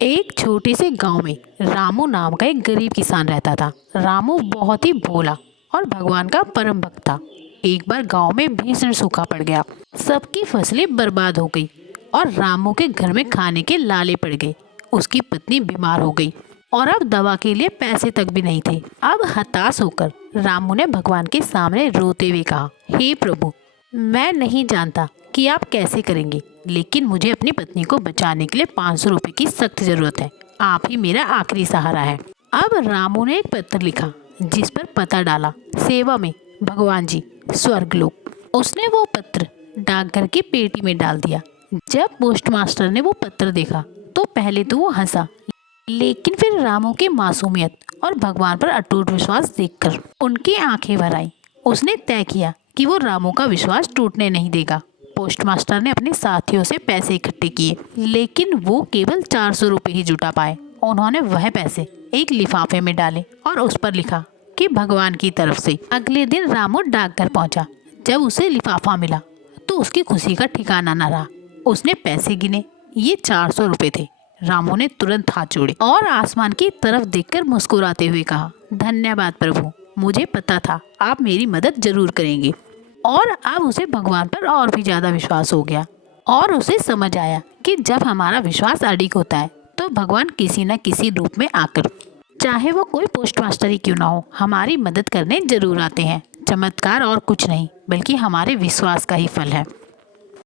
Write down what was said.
एक छोटे से गांव में रामू नाम का एक गरीब किसान रहता था। रामू बहुत ही भोला और भगवान का परम भक्त था। एक बार गांव में भीषण सूखा पड़ गया। सबकी फसलें बर्बाद हो गई और रामू के घर में खाने के लाले पड़ गए। उसकी पत्नी बीमार हो गई और अब दवा के लिए पैसे तक भी नहीं थे। अब हताश होकर रामू ने भगवान के सामने रोते हुए कहा, हे प्रभु, मैं नहीं जानता कि आप कैसे करेंगे, लेकिन मुझे अपनी पत्नी को बचाने के लिए 500 रुपए की सख्त जरूरत है। आप ही मेरा आखिरी सहारा है। अब रामू ने एक पत्र लिखा जिस पर पता डाला, सेवा में भगवान जी, स्वर्गलोक। उसने वो पत्र डाकघर की पेटी में डाल दिया। जब पोस्टमास्टर ने वो पत्र देखा तो पहले तो वो हंसा, लेकिन फिर रामू की मासूमियत और भगवान पर अटूट विश्वास देखकर उनकी आंखें भर आई। उसने तय किया कि वो रामू का विश्वास टूटने नहीं देगा। पोस्टमास्टर ने अपने साथियों से पैसे इकट्ठे किए, लेकिन वो केवल 400 रुपये ही जुटा पाए। उन्होंने वह पैसे एक लिफाफे में डाले और उस पर लिखा कि भगवान की तरफ से। अगले दिन रामू डाकघर पहुंचा। जब उसे लिफाफा मिला तो उसकी खुशी का ठिकाना न रहा। उसने पैसे गिने, ये 400 रुपये थे। रामू ने तुरंत हाथ जोड़े और आसमान की तरफ देखकर मुस्कुराते हुए कहा, धन्यवाद प्रभु, मुझे पता था आप मेरी मदद जरूर करेंगे। और अब उसे भगवान पर और भी ज्यादा विश्वास हो गया और उसे समझ आया कि जब हमारा विश्वास अडिग होता है तो भगवान किसी न किसी रूप में आकर, चाहे वो कोई पोस्टमास्टर ही क्यों ना हो, हमारी मदद करने जरूर आते हैं। चमत्कार और कुछ नहीं बल्कि हमारे विश्वास का ही फल है।